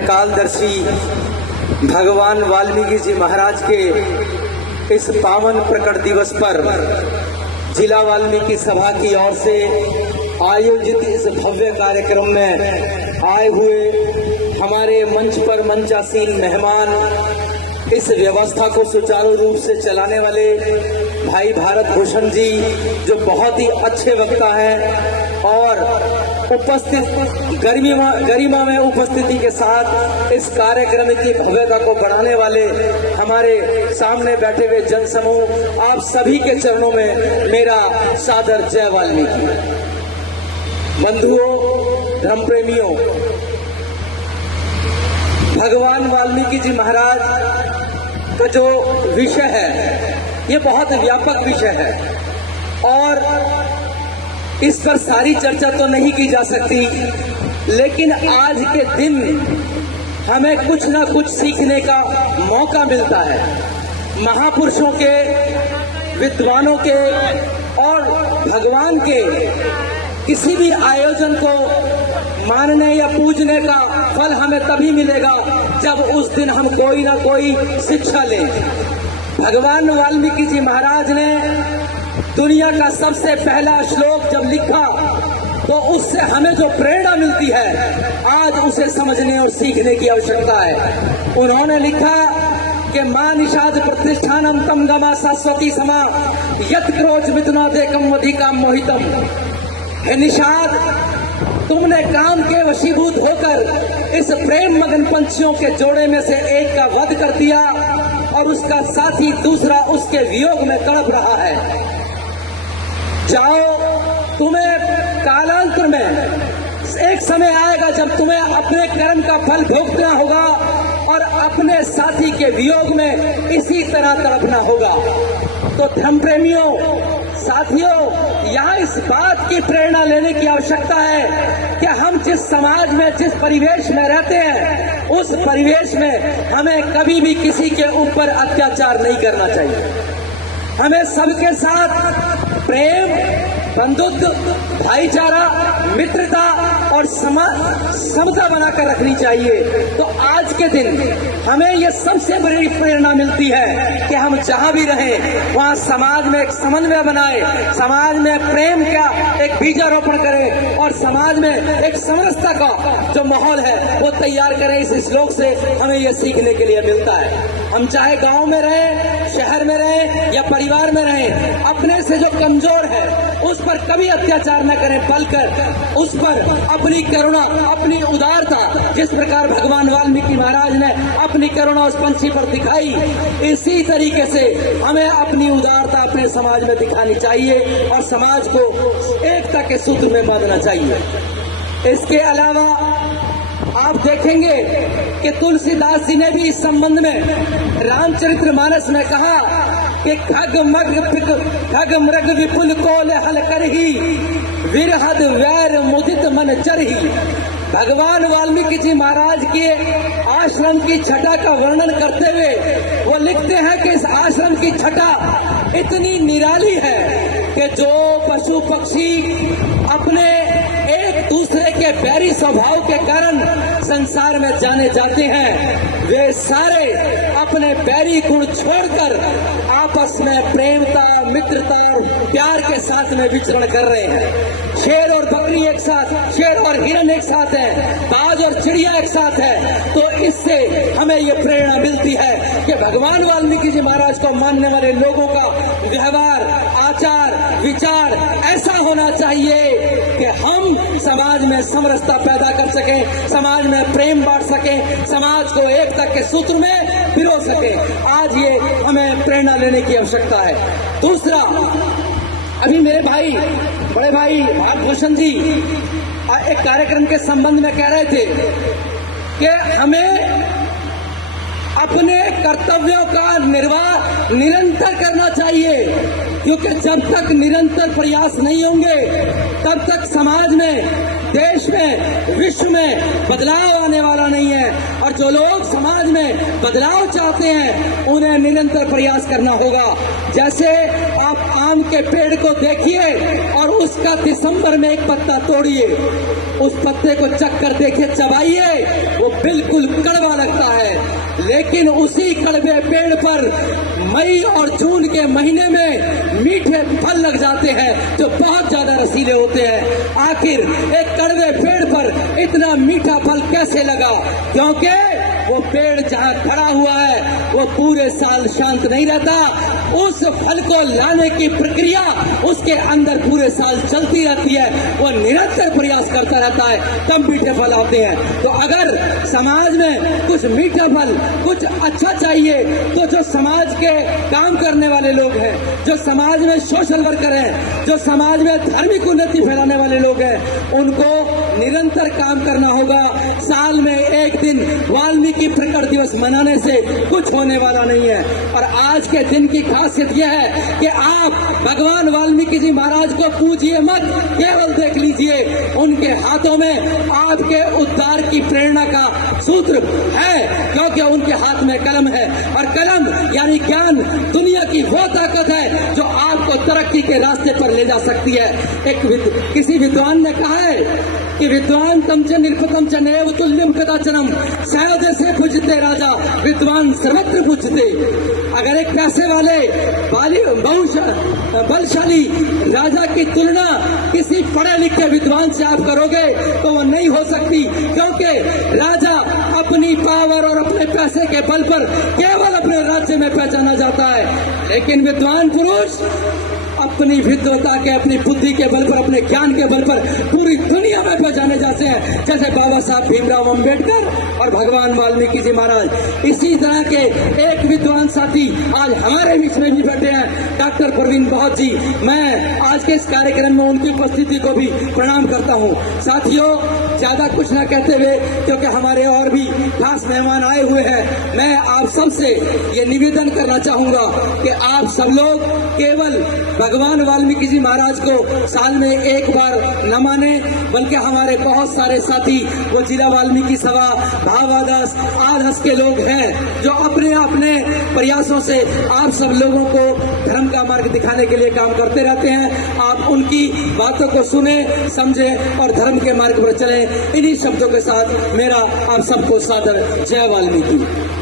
कालदर्शी भगवान वाल्मीकि जी महाराज के इस पावन प्रकट दिवस पर जिला वाल्मीकि सभा की ओर से आयोजित इस भव्य कार्यक्रम में आए हुए हमारे मंच पर मंचासीन मेहमान, इस व्यवस्था को सुचारू रूप से चलाने वाले भाई भारत भूषण जी जो बहुत ही अच्छे वक्ता हैं और उपस्थित गरिमा में उपस्थिति के साथ इस कार्यक्रम की भव्यता को बढ़ाने वाले हमारे सामने बैठे हुए जनसमूह, आप सभी के चरणों में मेरा सादर जय वाल्मीकि। बंधुओं, धर्म प्रेमियों, भगवान वाल्मीकि जी महाराज का जो विषय है ये बहुत व्यापक विषय है और इस पर सारी चर्चा तो नहीं की जा सकती, लेकिन आज के दिन हमें कुछ ना कुछ सीखने का मौका मिलता है। महापुरुषों के, विद्वानों के और भगवान के किसी भी आयोजन को मानने या पूजने का फल हमें तभी मिलेगा जब उस दिन हम कोई ना कोई शिक्षा लें। भगवान वाल्मीकि जी महाराज ने दुनिया का सबसे पहला श्लोक जब लिखा तो उससे हमें जो प्रेरणा मिलती है आज उसे समझने और सीखने की आवश्यकता है। उन्होंने लिखा कि मां निषाद प्रतिष्ठानम तम गमा सरस्वती समा यत क्रोध मिथुना देकम अधिकाम मोहितम। हे निषाद, तुमने काम के वशीभूत होकर इस प्रेम मगन पंछियों के जोड़े में से एक का वध कर दिया और उसका साथी दूसरा उसके वियोग में तड़प रहा है। जाओ, तुम्हें कालांतर में एक समय आएगा जब तुम्हें अपने कर्म का फल भोगना होगा और अपने साथी के वियोग में इसी तरह तड़पना होगा। तो धर्म प्रेमियों, साथियों, यहाँ इस बात की प्रेरणा लेने की आवश्यकता है कि हम जिस समाज में, जिस परिवेश में रहते हैं, उस परिवेश में हमें कभी भी किसी के ऊपर अत्याचार नहीं करना चाहिए। हमें सबके साथ प्रेम, बंधुत्व, भाईचारा, मित्रता और समता बनाकर रखनी चाहिए। तो आज के दिन हमें ये सबसे बड़ी प्रेरणा मिलती है कि हम जहां भी रहें वहां समाज में एक समन्वय बनाए, समाज में प्रेम का एक बीजारोपण करें और समाज में एक समरसता का जो माहौल है वो तैयार करें। इस श्लोक से हमें ये सीखने के लिए मिलता है। हम चाहे गांव में रहें, शहर में रहें या परिवार में रहें, अपने से जो कमजोर है उस पर कभी अत्याचार न करें, बल्कि उस पर अपनी करुणा, अपनी उदारता, जिस प्रकार भगवान वाल्मीकि महाराज ने अपनी करुणा उस पंछी पर दिखाई, इसी तरीके से हमें अपनी उदारता अपने समाज में दिखानी चाहिए और समाज को एकता के सूत्र में बांधना चाहिए। इसके अलावा आप देखेंगे कि तुलसीदास जी ने भी इस संबंध में रामचरितमानस में कहा कि खग मृग विपुल कोल हल करही विरहद वैर मुदित मन चरही। भगवान वाल्मीकि जी महाराज के आश्रम की छटा का वर्णन करते हुए वो लिखते हैं कि इस आश्रम की छटा इतनी निराली है कि जो पशु पक्षी अपने एक दूसरे के बैरी स्वभाव के कारण संसार में जाने जाते हैं, वे सारे अपने बैरी गुण छोड़कर आपस में प्रेमता, मित्रता और प्यार के साथ में विचरण कर रहे हैं। शेर और बकरी एक साथ, शेर और हिरन एक साथ है, बाज और चिड़िया एक साथ है। तो इससे हमें ये प्रेरणा मिलती है कि भगवान वाल्मीकि जी महाराज को मानने वाले लोगों का व्यवहार, आचार, विचार ऐसा होना चाहिए कि हम समाज में समरसता पैदा कर सकें, समाज में प्रेम बांट सकें, समाज को एकता के सूत्र में पिरो सकें। आज ये हमें प्रेरणा लेने की आवश्यकता है। दूसरा, अभी मेरे भाई, बड़े भाई भारत भूषण जी एक कार्यक्रम के संबंध में कह रहे थे कि हमें अपने कर्तव्यों का निर्वाह निरंतर करना चाहिए, क्योंकि जब तक निरंतर प्रयास नहीं होंगे तब तक समाज में, देश में, विश्व में बदलाव आने वाला नहीं है। हैं और जो लोग समाज में बदलाव चाहते हैं उन्हें निरंतर प्रयास करना होगा। जैसे आप आम के पेड़ को देखिए और उसका दिसंबर में एक पत्ता तोड़िए, उस पत्ते को चख कर देखिए, चबाइए, वो बिल्कुल कड़वा लगता है। लेकिन उसी कड़वे पेड़ पर मई और जून के महीने में मीठे फल लग जाते हैं जो बहुत ज्यादा रसीले होते हैं। आखिर एक कड़वे पेड़ पर इतना मीठा फल कैसे लगा? क्योंकि वो पेड़ जहां खड़ा हुआ है वो पूरे साल शांत नहीं रहता। उस फल को लाने की प्रक्रिया उसके अंदर पूरे साल चलती रहती है, वो निरंतर प्रयास करता रहता है, तब मीठे फल आते हैं। तो अगर समाज में कुछ मीठा फल, कुछ अच्छा चाहिए, तो जो समाज के काम करने वाले लोग हैं, जो समाज में सोशल वर्कर हैं, जो समाज में धार्मिक उन्नति फैलाने वाले लोग हैं, उनको निरंतर काम करना होगा। साल में एक दिन वाल्मीकि प्रकट दिवस मनाने से कुछ होने वाला नहीं है। और आज के दिन की खासियत यह है कि आप भगवान वाल्मीकि जी महाराज को पूजिए मत, केवल देख लीजिए, उनके हाथों में आपके उद्धार की प्रेरणा का सूत्र है, क्योंकि उनके हाथ में कलम है। और कलम यानी ज्ञान दुनिया की वो ताकत है जो आपको तरक्की के रास्ते पर ले जा सकती है। किसी विद्वान ने कहा है कि विद्वान तम च निरपतम च नैव तुल्यम कदाचनम, सयोदय से पूजते राजा, विद्वान सर्वत्र पूजते। अगर एक पैसे वाले बलशाली राजा की तुलना किसी पढ़े लिखे विद्वान से आप करोगे तो वो नहीं हो सकती, क्योंकि राजा अपनी पावर और अपने पैसे के बल पर केवल अपने राज्य में पहचाना जाता है, लेकिन विद्वान पुरुष अपनी विद्वता के, अपनी बुद्धि के बल पर, अपने ज्ञान के बल पर पूरी दुनिया में पहचाने जाते हैं, जैसे बाबा साहब भीमराव अंबेडकर और भगवान वाल्मीकि जी महाराज। इसी तरह के एक विद्वान साथी आज हमारे बीच में भी बैठे हैं, डॉक्टर प्रवीण बहुत जी। मैं आज के इस कार्यक्रम में उनकी उपस्थिति को भी प्रणाम करता हूं। साथियों, ज्यादा कुछ ना कहते हुए, क्योंकि हमारे और भी खास मेहमान आए हुए हैं, मैं आप सबसे ये निवेदन करना चाहूंगा कि आप सब लोग केवल भगवान वाल्मीकि जी महाराज को साल में एक बार न माने, बल्कि हमारे बहुत सारे साथी वो जिला वाल्मीकि सभा, भावादस, आदस के लोग हैं जो अपने अपने प्रयासों से आप सब लोगों को धर्म का मार्ग दिखाने के लिए काम करते रहते हैं। आप उनकी बातों को सुने, समझे और धर्म के मार्ग पर चलें। इन्हीं शब्दों के साथ मेरा आप सबको सादर जय वाल्मीकि।